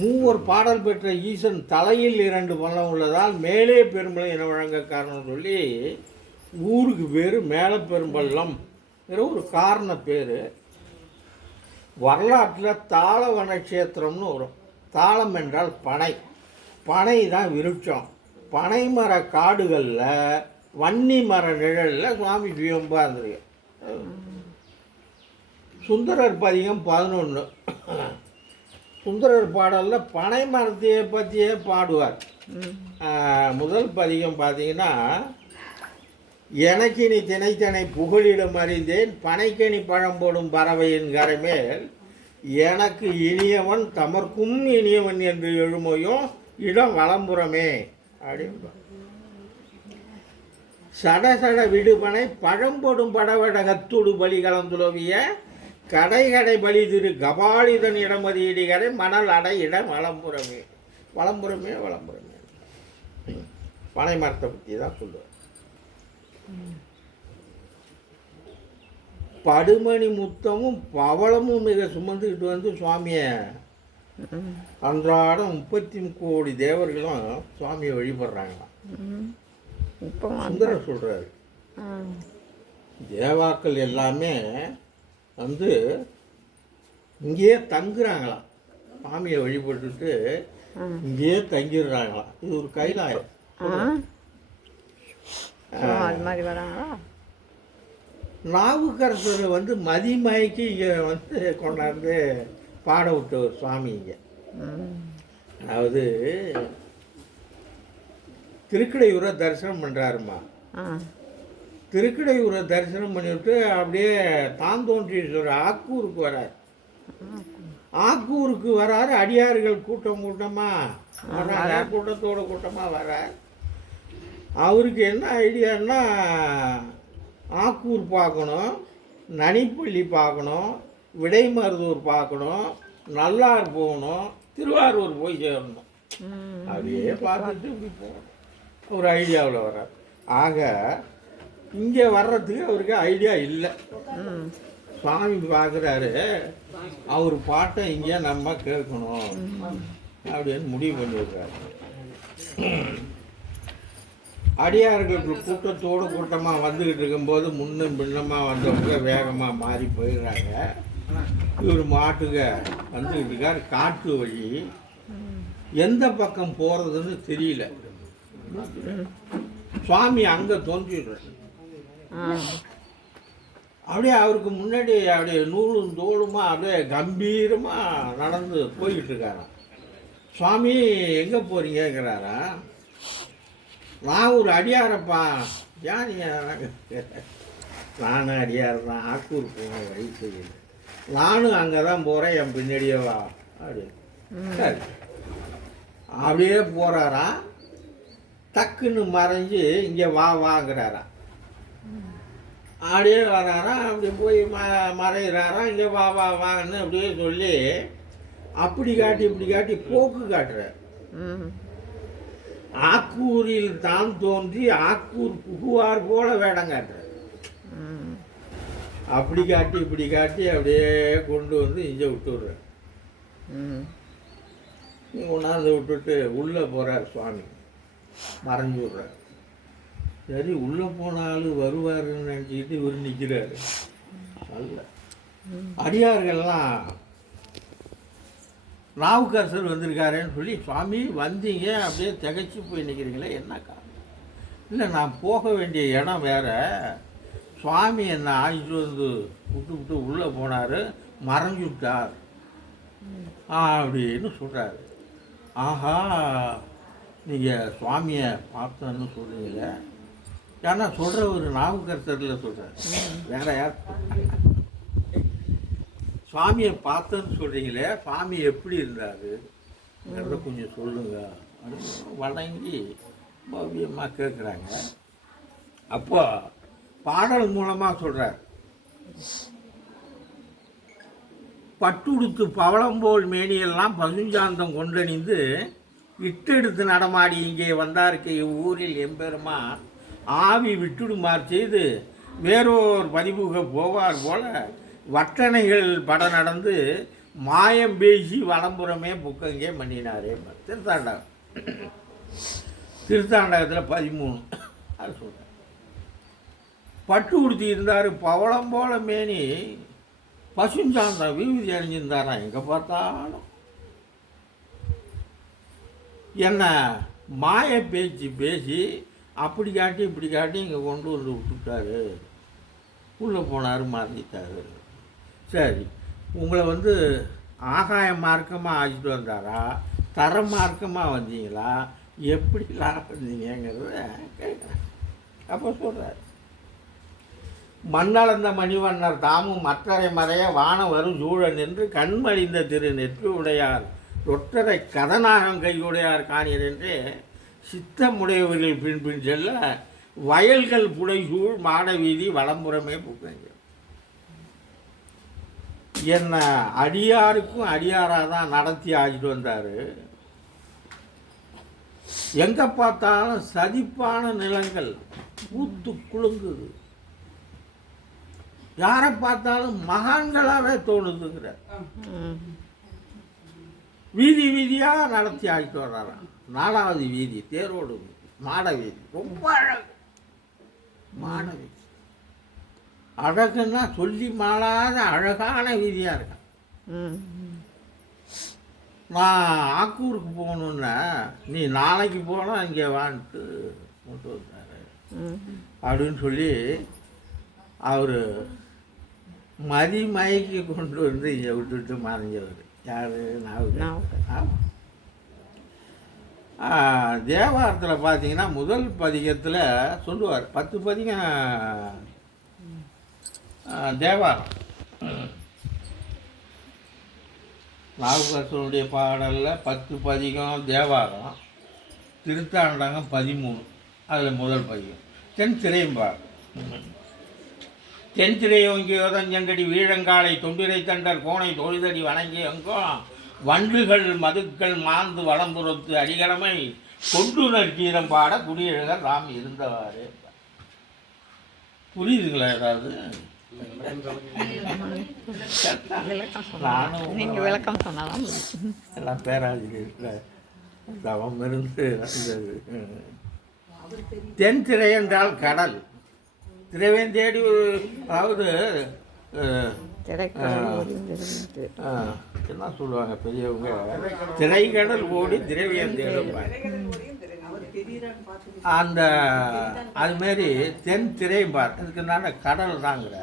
மூவர் பாடல் பெற்ற ஈசன் தலையில் 2 பள்ளம் உள்ளதால் மேலே பெரும்பள்ளம் என வழங்க காரணம் சொல்லி ஊருக்கு பேர் மேலே பெரும்பள்ளம் ஒரு காரண பேர். வரலாற்றில் தாளவன கஷேத்திரம்னு வரும். தாளம் என்றால் பனை, பனை தான் விருட்சம். பனை மர காடுகளில் வன்னி மர நிழலில் சுவாமி சுயம்பா இருந்திருக்கு. சுந்தரர் பதிகம் 11. சுந்தரர் பாடலில் பனை மரத்தையை பற்றியே பாடுவார். முதல் பதிகம் பார்த்தீங்கன்னா, எனக்கினி தினைத்தனை புகழிடம் அறிந்தேன் பனைக்கனி பழம் போடும் பறவையின் கரைமேல் எனக்கு இனியவன் தமர்க்கும் இனியவன் என்று எழுமையும் இடம் வலம்புறமே அப்படின்னு. சடசட விடுபனை பழம்பொடும் படவடகத்துடு பலி கலந்துலவிய கடை கடை பலி திரு கபாலிதன் இடமதி இடிகரை மணல் அடை இடம் வலம்புறமே. வலம்புறமே வலம்புறமே பனை மரத்தை பற்றி தான் சொல்லுவார். படுமணி முத்தமும் பவளமும் மிக சுமந்துக்கிட்டு வந்து சுவாமியை அன்றாடம் 30 கோடி தேவர்களும் சுவாமியை வழிபடுறாங்களாம். சுந்தரர் சொல்றாரு, தேவாக்கள் எல்லாமே வந்து இங்கேயே தங்குறாங்களாம். சுவாமியை வழிபட்டுட்டு இங்கேயே தங்கிடுறாங்களாம். இது ஒரு கைலாயம். நாவுக்கரசர் வந்து மதிமயக்கி இங்கே வந்து கொண்டாந்து பாட விட்ட ஒரு சுவாமி இங்கே. அதாவது திருக்கடையூரை தரிசனம் பண்ணுறாருமா. திருக்கடையூரை தரிசனம் பண்ணிவிட்டு அப்படியே தாந்தோன்றீஸ்வரர் ஆக்கூருக்கு வரார். ஆக்கூருக்கு வராரு. அடியார்கள் கூட்டம் கூட்டமாக வர்றாங்க. கூட்டத்தோட கூட்டமாக வரார். அவருக்கு என்ன ஐடியான்னா, ஆக்கூர் பார்க்கணும், நனிப்பள்ளி பார்க்கணும், விடைமருதூர் பார்க்கணும், நல்லார் போகணும், திருவாரூர் போய் சேரணும். அப்படியே பார்த்துட்டு இப்படி போகணும் ஒரு ஐடியாவில் வர்றார். ஆக இங்கே வர்றதுக்கு அவருக்கு ஐடியா இல்லை. சுவாமி பார்க்குறாரு, அவர் பாட்டை இங்கே நம்ம கேட்கணும் அப்படின்னு முடிவு பண்ணிடுறாரு. அடியார்களுக்கு கூட்டத்தோடு கூட்டமாக வந்துக்கிட்டு இருக்கும்போது முன்னும் பின்னமாக வந்தவங்க வேகமாக மாறி போயிடுறாங்க. இவர் மாட்டுக வந்துக்கிட்டு இருக்கார். காட்டு வழி எந்த பக்கம் போகிறதுன்னு தெரியல. சுவாமி அங்கே தோன்றிடுறார். அப்படியே அவருக்கு முன்னாடி அப்படியே நூலும் தோளுமா அப்படியே கம்பீரமாக நடந்து போய்கிட்டு இருக்காராம். சுவாமி எங்கே போகிறீங்கிறாரா? நான் ஒரு அடியாரப்பா. ஏன் நீங்கள்? நானும் அடியார் தான். ஆக்கூர் போன வழி செய்யுது. நானும் அங்கே தான் போகிறேன், என் பின்னாடியே வா அப்படின்னு. சரி, அப்படியே போகிறாரா. டக்குன்னு மறைஞ்சு இங்கே வா வாங்கிறாரா. அப்படியே வராரா. அப்படி போய் மறைகிறாரா. இங்கே வா வா வாங்கன்னு அப்படியே சொல்லி அப்படி காட்டி இப்படி காட்டி போக்கு காட்டுறார். ஆக்கூரில் தான் தோன்றி ஆக்கூர் புகுவார் போல வேடம் காட்டுறார். அப்படி காட்டி இப்படி காட்டி அப்படியே கொண்டு வந்து இங்கே விட்டுடுறார். கொண்டாந்து விட்டுட்டு உள்ளே போகிறார். சுவாமி மறைஞ்சு விடுறார். சரி, உள்ளே போனாலும் வருவாருன்னு நினச்சிக்கிட்டு இவர் நிற்கிறாரு. அல்ல, அடியார்கள்லாம் நாவுக்கரசர் வந்திருக்காருன்னு சொல்லி, சுவாமி வந்தீங்க அப்படியே திகைச்சு போய் நிற்கிறீங்களே, என்ன காரணம்? இல்லை, நான் போக வேண்டிய இடம் வேறு. சுவாமி என்னை ஆகிட்டு வந்து விட்டு விட்டு உள்ளே போனார், மறைஞ்சு விட்டார் அப்படின்னு சொல்கிறாரு. ஆஹா, நீங்கள் சுவாமியை பார்த்தோன்னு சொல்கிறீங்களே. ஏன்னா சொல்கிற ஒரு நாவுக்கரசரில் சொல்கிறார், வேற யார்? சுவாமியை பார்த்தோன்னு சொல்கிறீங்களே, சுவாமி எப்படி இருந்தார் கொஞ்சம் சொல்லுங்க அப்படின்னு வணங்கி பவ்யமாக கேட்குறாங்க. அப்போ பாடல் மூலமாக சொல்கிறார், பட்டுடுத்து பவளம்போல் மேனியெல்லாம் பசுஞ்சாந்தம் கொண்டணிந்து இட்டெடுத்து நடமாடி இங்கே வந்தாருக்கு இவ்வூரில் எம்பெருமா ஆவி விட்டுடுமாறு செய்து வேறோர் பதிவுக போவார் போல வட்டணைகள் பட நடந்து மாயம் பேசி வலம்புறமே புக்கங்கே பண்ணினாரே. திருத்தாண்டகம் திருத்தாண்டகத்தில் 13 அது சொல்கிறேன். பட்டு உடுத்தி இருந்தார், பவளம் போல மேனி, பசுஞ்சாந்தம் விபூதி அணிஞ்சிருந்தாரா. எங்கே பார்த்தாலும் என்ன மாய பேச்சு பேசி அப்படி காட்டி இப்படி காட்டி இங்கே கொண்டு வந்து விட்டுட்டாரு. உள்ளே போனார், மறைஞ்சிட்டாரு. சரி, உங்களை வந்து ஆகாய மார்க்கமாக ஆகிட்டு வந்தாரா, தர மார்க்கமாக வந்தீங்களா, எப்படிலாம் வந்தீங்கிறத கேட்குறேன். அப்போ சொல்கிறார், மண்ணளந்த மணிவண்ணர் தாமும் மற்றரை மறைய வானம் வரும் சூழ நின்று கண்மழிந்த திரு நெற்றி உடையார் ஒற்றரை கதநாகம் கையுடையார் காணீர் என்றே சித்தமுடையவர்கள் பின் செல்ல வயல்கள் புடைசூழ் மாட வீதி வலம்புறமே புக்கங்க. என்ன அடியாருக்கும் அடியாராக தான் நடத்தி ஆகிட்டு வந்தார். எங்கே பார்த்தாலும் சதிப்பான நிலங்கள் பூத்து குலுங்குது, யாரை பார்த்தாலும் மகான்களாகவே தோணுதுங்கிற. வீதி வீதியாக நடத்தி ஆகிட்டு வர்றாராம். 4வது வீதி தேரோடு மாட வீதி, ரொம்ப அழகு. மாட வீதி அழகுன்னா சொல்லி மாளாத அழகான வீதியாக இருக்கான். நான் ஆக்கூருக்கு போகணுன்னா, நீ நாளைக்கு போனால் இங்கே வான்ட்டு கொண்டு வந்தார் அப்படின்னு சொல்லி அவர் மதிமயக்கி கொண்டு வந்து இங்கே விட்டுட்டு மறைஞ்சவர். யார்? ஆமாம். தேவாரத்தில் பார்த்தீங்கன்னா முதல் பதிகத்தில் சொல்லுவார். 10 பதிகம் தேவாரம். நாவுக்கரசனுடைய பாடலில் 10 பதிகம் தேவாரம். திருத்தாண்டகம் 13, அதில் முதல் பதிகம். தென் திரையம்பார். தென் திரையோங்கியோதஞ்செண்டடி வீழங்காலை தொண்டிரை தண்டர் கோணை தொழுதடி வணங்கி எங்கும் வண்டுகள் மதுக்கள் மாந்து வளம்புறத்து அடிகடமை கொண்டுணர் கீதம் பாட குடியழகர் ராம் இருந்தவாறு. புரியுதுங்களா? ஏதாவது நானும் விளக்கம் சொன்னாலும் எல்லாம் பேராசிரியர் தவம் இருந்து வந்தது. தென் திரை என்றால் கடல். திரைவேன் தேடி, அதாவது என்ன சொல்லுவாங்க பெரியவங்க, திரைக்கடல் ஓடி திரைவேன் தேடுவாங்க. அந்த அதுமாரி தென் திரைம்பார் இதுக்குனால கடல் தாங்கிற.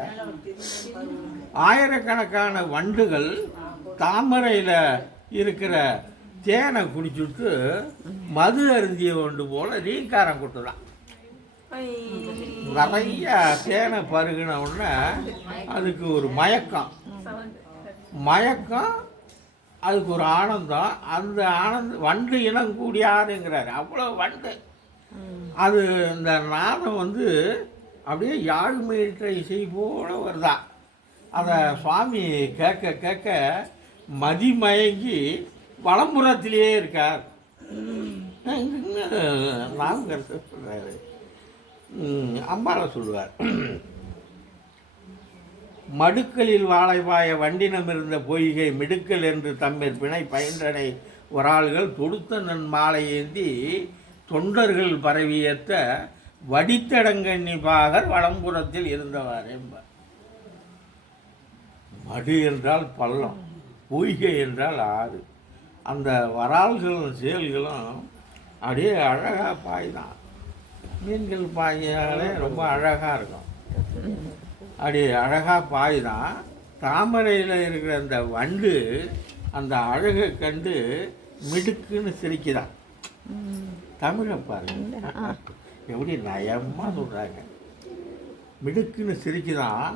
ஆயிரக்கணக்கான வண்டுகள் தாமரையில் இருக்கிற தேனை குடிச்சுட்டு மது அருந்திய வண்டு போல் ரீங்காரம் கொடுத்துதான். நிறைய தேனை பருகின உடனே அதுக்கு ஒரு மயக்கம், அதுக்கு ஒரு ஆனந்தம். அந்த வண்டு இனம் கூடியாருங்கிறார். அவ்வளோ வண்டு. அது இந்த நாதம் வந்து அப்படியே யாழ்மையிட்ட இசை போல வருதான். அதை சுவாமி கேட்க கேட்க மதிமயங்கி வலம்புறத்திலேயே இருக்கார். நாவுக்கரசர் சொல்கிறாரு. அம்பாவை சொல்லுவார், மடுக்களில் வாழைவாய வண்டினம் இருந்த பொய்கை மிடுக்கல் என்று தம்மிற் பிணை பயின்றனை ஒராள்கள் தொடுத்த நன் மாலை ஏந்தி தொண்டர்கள் பரவியத்த வடித்தடங்கண்ணி பாகர் வலம்புறத்தில் இருந்தவாறு என்பார். மடு என்றால் பள்ளம், பொய்கை என்றால் ஆறு. அந்த வரால்களும் செயல்களும் அப்படியே அழகாக பாய்தான். மீன்கள் பாய்ஞ்சாலே ரொம்ப அழகாக இருக்கும். அப்படி அழகாக பாய்தான். தாமரையில் இருக்கிற அந்த வண்டு அந்த அழகை கண்டு மிடுக்குன்னு சிரிக்குதான். தமிழை பாருங்க எப்படி நயமாக சொல்கிறாங்க. மிடுக்குன்னு சிரிக்குதான்.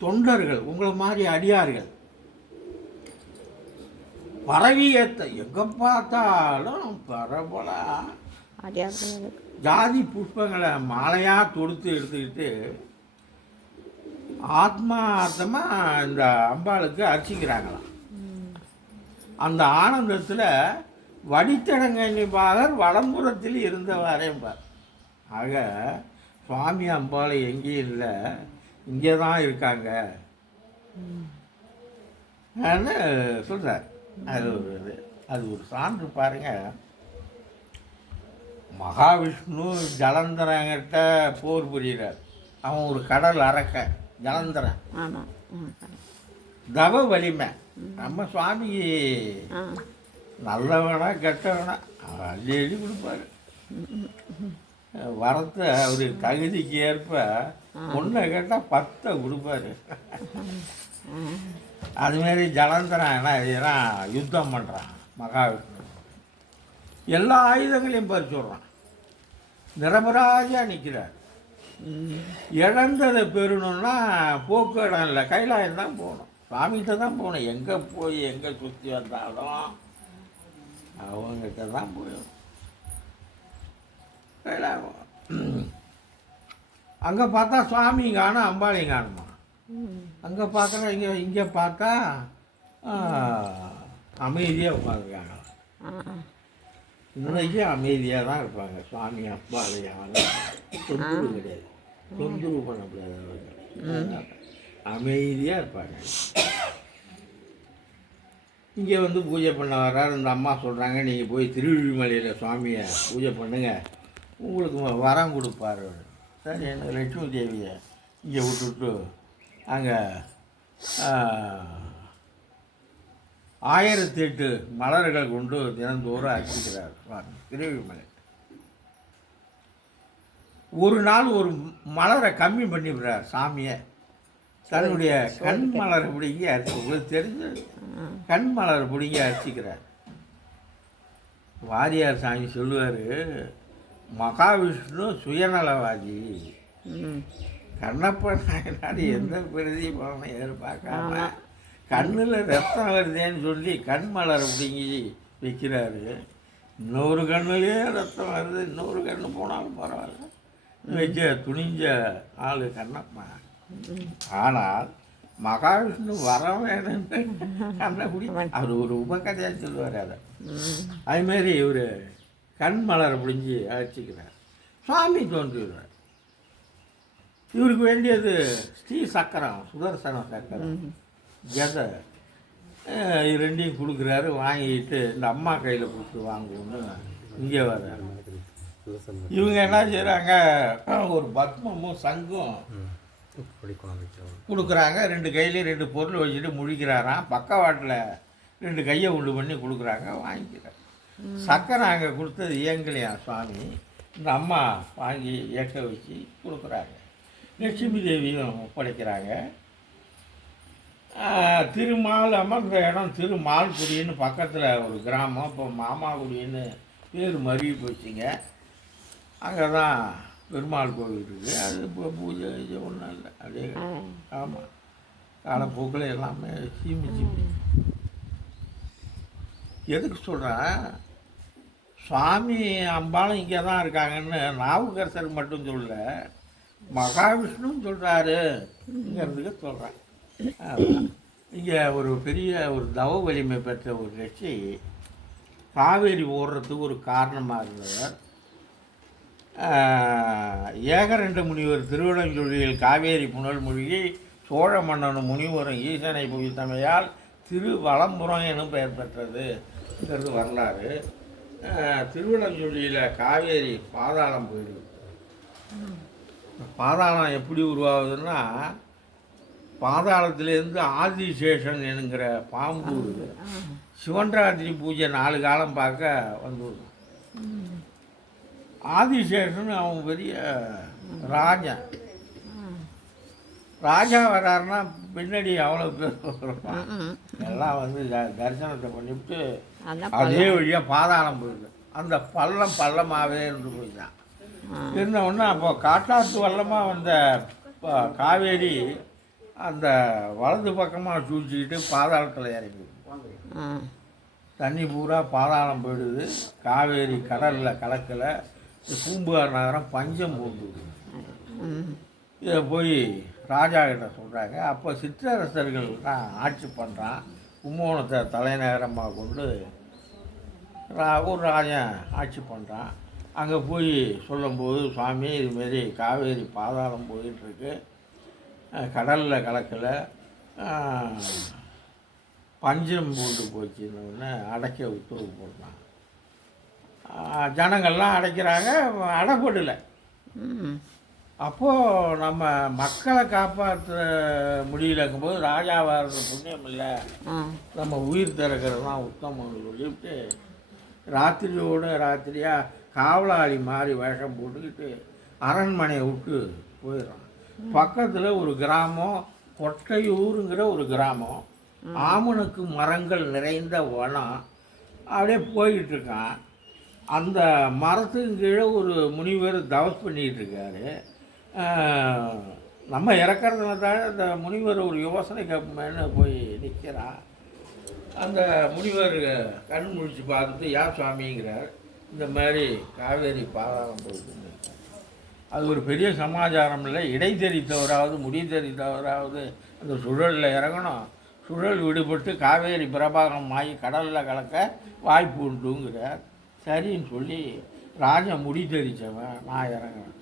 தொண்டர்கள் உங்களை மாதிரி அடியார்கள் பரவியத்தை எங்கே பார்த்தாலும் பரவலா ஜாதி புஷ்பங்களை மாலையாக தொடுத்து எடுத்துக்கிட்டு ஆத்மார்த்தமாக இந்த அம்பாளுக்கு அர்ச்சிக்கிறாங்களாம். அந்த ஆனந்தத்தில் வடித்தடங்கண்ணி பாகர் வலம்புறத்தில் இருந்தவாறேம்பார். ஆக சுவாமி அம்பாள் எங்கேயும் இல்லை, இங்கே தான் இருக்காங்க. சொல்கிறார். அது அது ஒரு சான்று பாருங்கள். மகாவிஷ்ணு ஜலந்தரங்கிட்ட போர் புரிகிறார். அவன் ஒரு கடல் அரக்க ஜலந்தரன். தவ வலிமை. நம்ம சுவாமி நல்லவனா கெட்டவனா அள்ளி எழுதி கொடுப்பாரு. வரத்தை அவர் தகுதிக்கு ஏற்ப பொண்ணை கேட்டால் 10 கொடுப்பாரு. அதுமாரி ஜலந்தரன் என்ன செய்கிறான், யுத்தம் பண்ணுறான். மகாவிஷ்ணு எல்லா ஆயுதங்களையும் பறிச்சு விட்றான். நிரபராஜாக நிற்கிறார். இழந்ததை பெறணும்னா போக்கு இடம் இல்லை, கைலாயம் தான் போகணும், சாமிகிட்ட தான் போகணும். எங்கே போய் எங்கே சுற்றி வந்தாலும் அவங்ககிட்ட தான் போயிடும். கைலாயம் அங்கே பார்த்தா சுவாமி காணும், அம்பாளையும் காணுமா. அங்கே பார்க்குறோம், இங்கே பார்த்தா அமைதியாக உட்காந்துருக்காங்க. இன்னைக்கு அமைதியாக தான் இருப்பாங்க சுவாமி அம்பாளையும். தொந்தரவு கிடையாது, தொந்தரவு பண்ணக்கூடாது, அமைதியாக இருப்பாங்க. இங்கே வந்து பூஜை பண்ண வர்றாரு. இந்த அம்மா சொல்கிறாங்க, நீங்கள் போய் திருவிழிமலையில் சுவாமியை பூஜை பண்ணுங்கள், உங்களுக்கு வரம் கொடுப்பாரு. சரி, எனக்கு லட்சுமி தேவியை இங்கே விட்டுட்டு அங்கே 1008 மலர்கள் கொண்டு தினந்தோறும் அர்ச்சிக்கிறார் சுவாமி திருவிழிமலை. ஒரு நாள் ஒரு மலரை கம்மி பண்ணி விடுறார் சாமியை. தன்னுடைய கண் மலரை பிடிங்கி அரிசி, உங்களுக்கு தெரிஞ்ச கண் மலரை பிடிங்கி அரிசிக்கிறார். வாரியார் சாமி சொல்லுவார், மகாவிஷ்ணு சுயநலவாதி. கண்ணப்ப நாயனார் எந்த பிரதி பலனை எதிர்பார்க்காம கண்ணில் ரத்தம் வருதேன்னு சொல்லி கண் மலரை பிடிங்கி வைக்கிறாரு. இன்னொரு கண்ணுலேயே ரத்தம் வருது, இன்னொரு கண்ணு போனாலும் பரவாயில்ல வைக்க துணிஞ்ச ஆள் கண்ணப்பா. ஆனால் மகாவிஷ்ணு வர வேணும்னு கண்ணகுடி அவர் ஒரு உபகதையாக சொல்லுவார். அதை அதுமாரி இவர் கண் மலரை பிடிஞ்சி அழைச்சிக்கிறார். சுவாமி தோன்றுகிறார். இவருக்கு வேண்டியது ஸ்ரீ சக்கரம், சுதர்சன சக்கரம், ஜதை, இது ரெண்டையும் கொடுக்குறாரு. வாங்கிட்டு இந்த அம்மா கையில் கொடுத்து வாங்குவோன்னு இங்கே வர்றாரு. இவங்க என்ன செய்கிறாங்க, ஒரு பத்மமும் சங்கும் கொடுக்குறாங்க. 2 கையிலையும் 2 பொருள் வச்சுட்டு முழிக்கிறாராம். பக்கவாட்டில் 2 கையை உண்டு பண்ணி கொடுக்குறாங்க, வாங்கிக்கிறார். சக்கரை அங்கே கொடுத்தது இயங்கலையா சுவாமி. இந்த அம்மா வாங்கி இயக்க வச்சு கொடுக்குறாங்க. லட்சுமி தேவியும் ஒப்படைக்கிறாங்க. திருமால் அமர்ந்த இடம் திருமால்குடின்னு பக்கத்தில் ஒரு கிராமம். இப்போ மாமாக்குடின்னு பேர் மருவி போச்சுங்க. அங்கே தான் பெருமாள் கோவில் இருக்குது. அது இப்போ பூஜை ஒன்றும் இல்லை, அதே. ஆமாம், காலப்போக்கில் எல்லாமே சீமிச்சு. எதுக்கு சொல்கிறேன், சுவாமி அம்பாலும் இங்கே தான் இருக்காங்கன்னு நாவுக்கரசர் மட்டும் சொல்ல, மகாவிஷ்ணுன்னு சொல்கிறாருங்கிறதுக்கு சொல்கிறேன். இங்கே ஒரு பெரிய ஒரு தவ வலிமை பெற்ற ஒரு ரிஷி காவேரி ஓடுறதுக்கு ஒரு காரணமாக இருந்தவர். ஏகரண்ட முனிவர் திருவிடஞ்சொல்லியில் காவேரி புனல் மூழ்கி சோழ மன்னனும் முனிவரும் ஈசனை புவித்தமையால் திருவலம்புரம் எனும் பெயர் பெற்றதுங்கிறது வரலாறு. திருவிடஞ்சொல்லியில் காவேரி பாதாளம் போயிடுது. பாதாளம் எப்படி உருவாகுதுன்னா, பாதாளத்திலேருந்து ஆதிசேஷன் என்கிற பாம்பு சிவன்ராத்திரி பூஜை 4 காலம் பார்க்க வந்துடுது. ஆதிசேஷன் அவன் பெரிய ராஜா வர்றாருன்னா பின்னாடி அவ்வளோ பேர் இருப்பான். எல்லாம் வந்து தரிசனத்தை பண்ணிவிட்டு அதே வழியாக பாதாளம் போயிடுது. அந்த பள்ளமாகவே இருந்து போயிட்டான். இருந்தவுடனே அப்போ காட்டாற்று வள்ளமாக வந்த காவேரி அந்த வலது பக்கமாக சூழ்ச்சிக்கிட்டு பாதாளத்தில் இறங்கி தண்ணி பூரா பாதாளம் போயிடுது. காவேரி கடலில் கலக்கலை. பூம்புகார் நகரம் பஞ்சம் போகுது. இதை போய் ராஜா கிட்ட சொல்கிறாங்க. அப்போ சிற்றரசர்கள் தான் ஆட்சி பண்ணுறான். கும்பகோணத்தை தலைநகரமாக கொண்டு ஒரு ராஜன் ஆட்சி பண்ணுறான். அங்கே போய் சொல்லும்போது, சுவாமி இதுமாரி காவேரி பாதாளம் போயிட்டுருக்கு, கடலில் கலக்கலை, பஞ்சம் போட்டு போச்சுன்னு அடைக்க உத்தரவு போட்டான். ஜனங்கள்லாம் அடைக்கிறாங்க, அடைப்படலை. அப்போது நம்ம மக்களை காப்பாற்ற முடியலங்கும்போது ராஜாவாக இருந்த புண்ணியம் இல்லை, நம்ம உயிர் திறக்கிறது தான் உத்தமம்னு சொல்லிவிட்டு ராத்திரியோடு ராத்திரியாக காவலாளி மாதிரி வேஷம் போட்டுக்கிட்டு அரண்மனையை விட்டு போயிடுறான். பக்கத்தில் ஒரு கிராமம், கொட்டையூருங்கிற ஒரு கிராமம், ஆமணக்கு மரங்கள் நிறைந்த வனம். அப்படியே போய்கிட்டு இருக்கான். அந்த மரத்துக்கு கீழே ஒரு முனிவர் தவஸ் பண்ணிகிட்டு இருக்காரு. நம்ம இறக்கறதுல தான் அந்த முனிவர் ஒரு யோசனை கேட்போமேன்னு போய் நிற்கிறான். அந்த முனிவர் கண் முழிச்சு பார்த்துட்டு, யார் சுவாமிங்கிறார். இந்த மாதிரி காவேரி பாதாளம் போகுதுன்னு. அது ஒரு பெரிய சமாச்சாரம் இல்லை. இடை தெரித்தவராவது முடி தெரித்தவராவது அந்த சுழலில் இறங்கணும். சுழல் விடுபட்டு காவேரி பிரபாகம் ஆகி கடலில் கலக்க வாய்ப்பு உண்டுங்கிறார். சரின்னு சொல்லி ராஜா முடி தெரித்தவன், நான் இறங்குறேன்.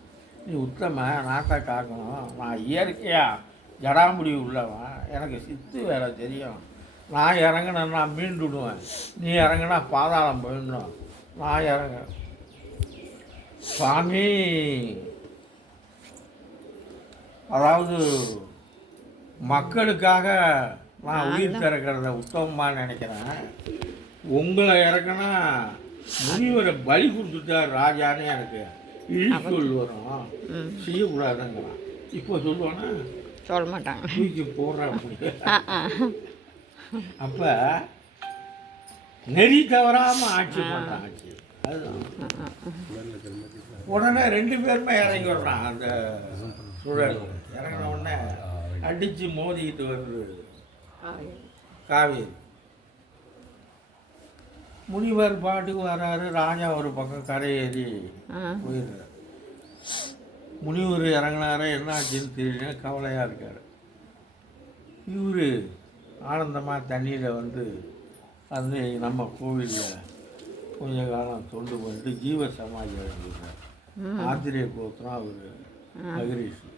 நீ உத்தம, நாட்டை காக்கணும். நான் இயற்கையாக ஜடாமுடி உள்ளவன், எனக்கு சித்து வேலை தெரியும். நான் இறங்கினேன்னா மீண்டுடுவேன், நீ இறங்கினா பாதாளம் போயிடணும். நான் இறங்குறேன். சுவாமி, அதாவது மக்களுக்காக நான் உயிர் திறக்கிறத உத்தமமாக நினைக்கிறேன். உங்களை இறக்குனா முனிவரை பலி கொடுத்துட்டார் ராஜான்னு எனக்கு இழிச்சொல் வரும், செய்யக்கூடாதுங்கிறான். இப்போ சொல்லுவானா? சொல்ல மாட்டாங்க, தூக்கி போடுறேன் அப்படி. அப்போ நெறி தவறாமல் ஆட்சி பண்ணுறான். ஆட்சி அதுதான். உடனே 2 பேருமே இறங்கி விடுறான். அந்த சுழல் இறங்கின உடனே அடித்து மோதிக்கிட்டு வருது காவேரி. முனிவர் பாட்டுக்கு வராரு. ராஜா ஒரு பக்கம் கரையேறி போயிடுறாரு. முனிவர் இறங்கினார என்ன ஆச்சுன்னு தெரியல, கவலையாக இருக்கார். இவர் ஆனந்தமாக தண்ணியில் வந்து நம்ம கோவிலில் கொஞ்ச காலம் தொண்டு பண்ணிட்டு ஜீவ சமாதி அடைஞ்சிருக்கார். ஆத்திரேய கோத்திரம் அவர் மகரிஷி.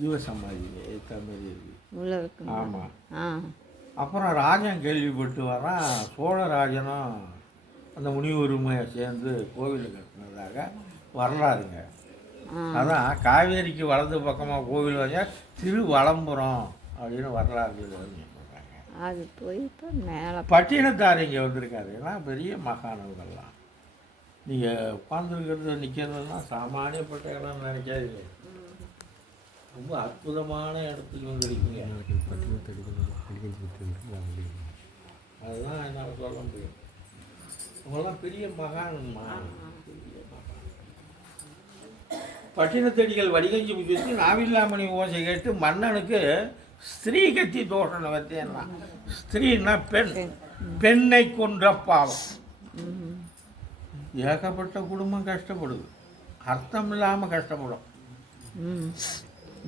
ஜீவ சமாதி ஏற்ற மாதிரி இருக்கு. ஆமாம். அப்புறம் ராஜன் கேள்விப்பட்டு வரான், சோழராஜனும் அந்த முனிவருமே சேர்ந்து கோவில் கட்டினதாக வரலாறுங்க. அதான் காவேரிக்கு வலது பக்கமாக கோவில் வச்சா திருவலம்புரம் அப்படின்னு வரலாறு சொல்கிறாங்க. அது போய் இப்போ மேலே பட்டினத்தார் இங்கே வந்திருக்காரு. எல்லாம் பெரிய மகானவர்கள்லாம். நீங்கள் உட்காந்துருக்கிறது நிற்கிறதுலாம் சாமானியப்பட்ட இடம் நினைக்காதீங்க. ரொம்ப அற்புதமான இடத்துக்கு வந்துருக்கீங்க. அதுதான் என்னால் சொல்ல முடியும். அவங்களாம் பெரிய மகான்மா. பட்டினத்தடிகள் வடிகஞ்சி புதித்து நாவில்லாமணி ஓசை கேட்டு மன்னனுக்கு ஸ்திரீ கத்தி தோஷனை வச்சேன்னா, ஸ்திரீன்னா பெண், பெண்ணை கொன்ற பாவம். ஏகப்பட்ட குடும்பம் கஷ்டப்படுது, அர்த்தம் இல்லாமல் கஷ்டப்படும்.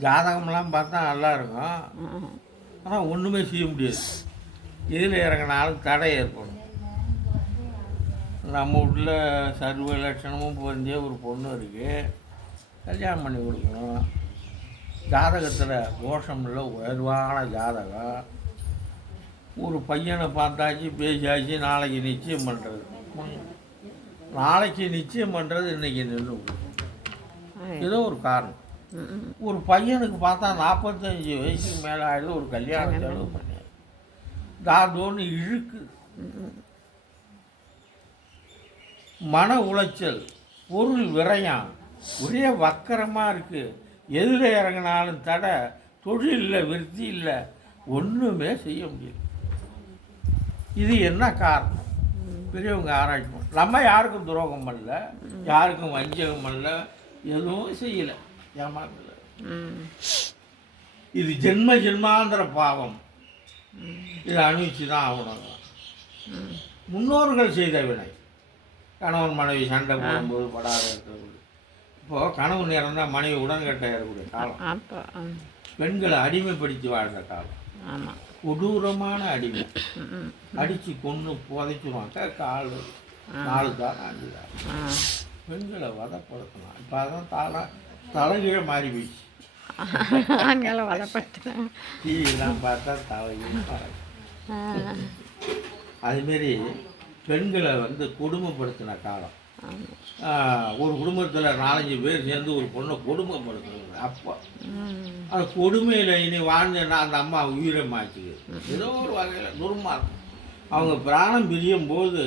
ஜாதகம்லாம் பார்த்தா நல்லா இருக்கும், ஆனால் ஒன்றுமே செய்ய முடியாது. இதில் இறங்கினாலும் தடை ஏற்படும். நம்ம வீட்டில் சர்வ லட்சணமும் பொருந்திய ஒரு பொண்ணு இருக்குது, கல்யாணம் பண்ணி கொடுக்கணும். ஜாதகத்தில் தோஷம் இல்லை, உயர்வான ஜாதகம். ஒரு பையனை பார்த்தாச்சு, பேசியாச்சு, நாளைக்கு நிச்சயம் பண்ணுறது. நாளைக்கு நிச்சயம் பண்ணுறது இன்றைக்கி நின்று ஏதோ ஒரு காரணம். ஒரு பையனுக்கு பார்த்தா 45 வயசுக்கு மேலே ஆகிடுது, ஒரு கல்யாணம் செலவு பண்ணி தாதோன்னு இழுக்கு. மன உளைச்சல், பொருள் விரயம், ஒரே வக்கரமாக இருக்குது. எதில் இறங்கினாலும் தடை, தொழில் இல்லை, விருத்தி இல்லை, ஒன்றுமே செய்ய முடியாது. இது என்ன காரணம்? பெரியவங்க ஆராய்ச்சி பண்ண. நம்ம யாருக்கும் துரோகம் பண்ணல, யாருக்கும் வஞ்சகம் பண்ணல, எதுவும் செய்யலை, ஏமாறல. இது ஜென்ம ஜென்மாந்திர பாவம். இதை அனுபவிச்சு தான் ஆகணும். முன்னோர்கள் செய்த வினை. கணவன் மனைவி சண்டை போடும்போது படாத இருக்கிறது. இப்போது கணவன் இறந்தால் மனைவி உடன்கட்டை ஏறக்கூடிய காலம். பெண்களை அடிமைப்படுத்தி வாழ்ந்த காலம். கொடூரமான அடிமை. அடித்து கொன்று புதைச்சிருவாங்க. 4 தான் 5 தான். பெண்களை வதப்படுத்தலாம். இப்போ அதான் தலைகீழ மாறி போயிடுச்சு. வதப்படுத்தினேன். டிவிலாம் பார்த்தா தலைகீழ மாறி. அதுமாரி பெண்களை வந்து கொடுமைப்படுத்தின காலம். ஆமாம். ஒரு குடும்பத்தில் 4-5 பேர் சேர்ந்து ஒரு பொண்ணை கொடுமைப்படுத்துறது. அப்போ அந்த கொடுமையில் இனி வாழ்ந்தேன்னா அந்த அம்மா உயிரை மாற்றிக்குது. ஏதோ ஒரு வகையில் துர்மார்க்கம். அவங்க பிராணம் பிரியும் போது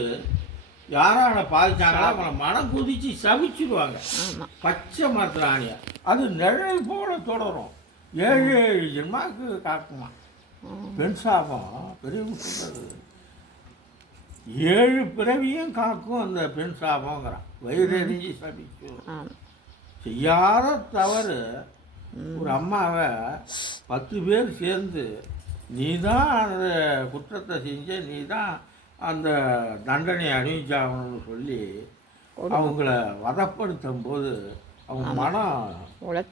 யாரால பாதிச்சாங்களோ அவங்கள மனம் குதிச்சு சபிச்சிடுவாங்க. ஆமாம். பச்சை மரத்தில் ஆணியா அது நிழல் போல தொடரும். 7 ஜென்மாவுக்கு காக்குமா. பெண் சாபம் பெரியவங்க சொல்றது 7 பிறவியும் காக்கும் அந்த பெண் சாபங்கிறான். வயிறெறிஞ்சி சபிக்கும். ஆமாம். செய்யாத தவறு ஒரு அம்மாவை 10 பேர் சேர்ந்து நீ தான் அந்த குற்றத்தை செஞ்ச, நீ தான் அந்த தண்டனையை அணிவிச்சாகணும்னு சொல்லி அவங்கள வதப்படுத்தும் போது அவங்க மனம்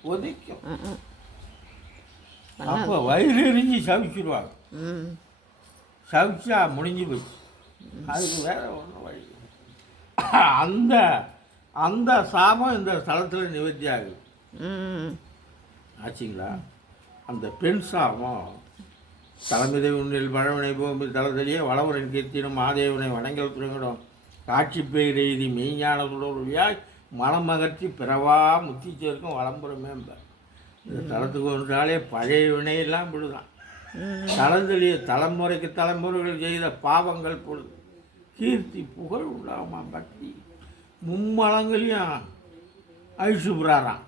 ஒதுக்கும். அப்போ வயிறு எரிஞ்சு சவிச்சிடுவாங்க. சவிச்சா முடிஞ்சு போச்சு. அதுக்கு வேற ஒன்றும் வழி. அந்த அந்த சாபம் இந்த ஸ்தலத்தில் நிவர்த்தி ஆகுது. ஆச்சுங்களா? அந்த பெண் சாபம் தலைமிதை உன்னில் பழவினை பூமி தளத்திலேயே வளவரின் கீர்த்தினும் மாதேவனை வணங்கல் துறங்கிடும் காட்சி பெயர் எய்தி மெய்ஞானத்துடன் மனமகற்றி பிறவா முத்தி சேர்க்கும் வளம்புறமே. இந்த தளத்துக்கு ஒன்றாலே பழைய வினையெல்லாம் விடுதான். தளத்திலேயே தலைமுறைக்கு தலைமுறைகள் செய்த பாவங்கள் பொழுது கீர்த்தி புகழ் உண்டாகுமா. பக்தி மும்மலங்களையும் அழிச்சு விடுறாராம்.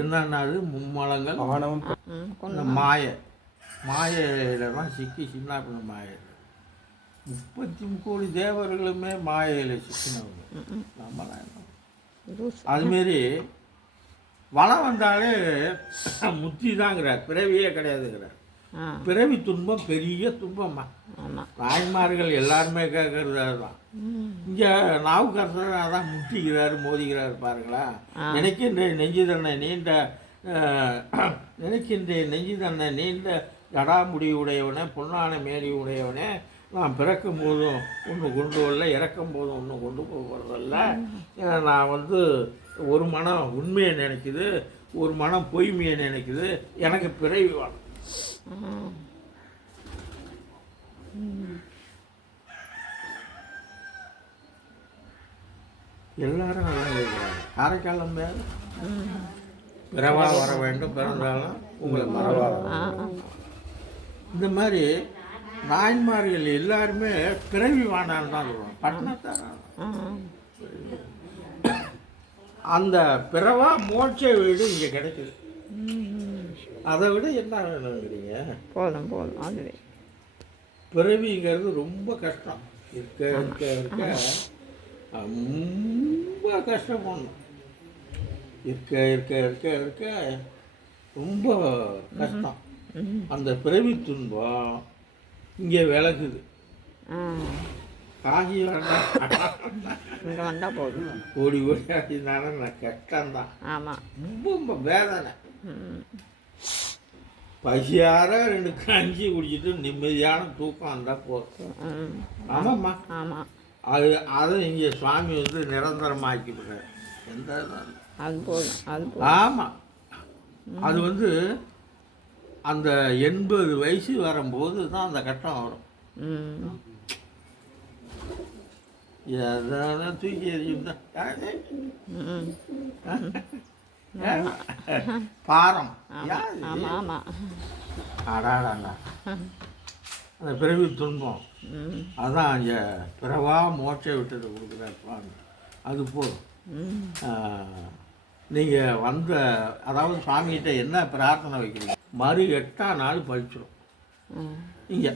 என்னன்னாது மும்மலங்கள் மாயையில் தான் சிக்கி சின்ன பிள்ளை மாயையில் 33 கோடி தேவர்களுமே மாயையில் சிக்கினவங்க. நம்மளாம் அதுமாரி வளம் வந்தாலே முத்தி தாங்கிறார், பிறவியே கிடையாதுங்கிறார். பிறவி துன்பம் பெரிய துன்பம்மா. நாய்மார்கள் எல்லாருமே கேட்கறது அதுதான். இங்கே நாவுக்கரசர் அதான் முட்டிக்கிறாரு, மோதிக்கிறாரு பாருங்களா. நினைக்கின்றேன் நெஞ்சு தன்னை நீண்ட நினைக்கின்றேன் நெஞ்சு தன்னை நீண்ட ஜடாமுடி உடையவனே, பொன்னான மேடி உடையவனே, நான் பிறக்கும் போதும் ஒன்று கொண்டு வரல, இறக்கும் போதும் ஒன்றும் கொண்டு போகிறதில்ல. நான் வந்து ஒரு மனம் உண்மையை நினைக்குது, ஒரு மனம் பொய்மையை நினைக்குது, எனக்கு பிறவி வேணும். எல்லாரும் நல்லா இருக்கிறாங்க. காரைக்காலம் மேலே பிறவா வர வேண்டும், பிறந்தாலும் உங்களை மறவா. இந்த மாதிரி நாயன்மார்கள் எல்லாருமே பிறவி வானான்னு தான் சொல்லுவாங்க. பட்டணத்தார அந்த பிறவா மோட்ச வீடு இங்கே கிடைக்குது. அதை விட என்ன வேணுங்கிறீங்க? போதும் போதும். அதுவே பிறவிங்கிறது ரொம்ப கஷ்டம். இருக்க இருக்க இருக்க ரொம்ப கஷ்டப்படணும். இருக்க இருக்க இருக்க இருக்க ரொம்ப கஷ்டம். அந்த பிறவி துன்பம் இங்கே விளக்குது. காஞ்சி இங்கே வந்தால் போதும். ஓடி ஓடி ஆகினாலும் நான் கஷ்டம்தான். ஆமாம். ரொம்ப வேதனை. பசியார 2 கஞ்சி குடிச்சிட்டு நிம்மதியான தூக்கம் வந்தால் போதும். ஆமாம்மா. ஆமாம். அதை இங்கே சுவாமி வந்து நிரந்தரமாக்கி விடுறாரு. எந்த அது போதும். அது ஆமாம். அது வந்து அந்த 80 வயசு வரும்போது தான் அந்த கட்டம் வரும். எதனா தூக்கி எறியும் பாரம். அடாடா அந்த பிறவி துன்பம் அதான் இங்கே பிறவா மோட்ச விட்டதை கொடுக்குறாரு. அது போதும். நீங்கள் வந்த அதாவது சுவாமிகிட்ட என்ன பிரார்த்தனை வைக்கிறீங்க? மறு 8ஆம் நாள் பழிச்சிடும். இங்கே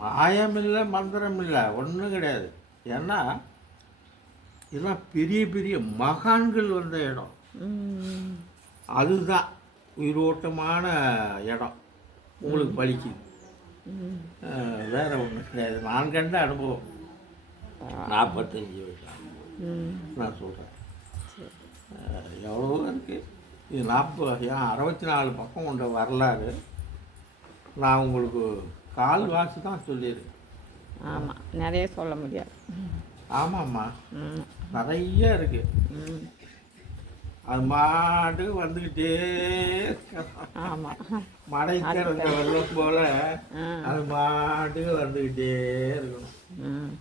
மாயம் இல்லை, மந்திரம் இல்லை, ஒன்றும் கிடையாது. ஏன்னா இதெல்லாம் பெரிய பெரிய மகான்கள் வந்த இடம். அதுதான் உயிரோட்டமான இடம். உங்களுக்கு பலிக்குது. வேற ஒன்றும் கிடையாது. நான் கண்ட அனுபவம் 45 வருஷம் நான் சொல்கிறேன். எவ்வளவோ இருக்குது. இது 64 பக்கம் கொண்ட வரலாறு. நான் உங்களுக்கு கால்வாசி தான் சொல்லியிருக்கேன். ஆமாம், நிறைய சொல்ல முடியாது. ஆமாம்மா, நிறைய இருக்குது. அது மாட்டுக்கு வந்துக்கிட்டே இருக்கும். ஆமாம். மடை திறந்த வெள்ளம் போல ஆ. அது மாட்டுக்கு வந்துக்கிட்டே இருக்கணும். ம்.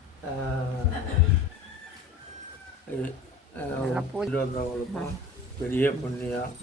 இது வந்தவங்களுக்கும் பெரிய புண்ணியம்.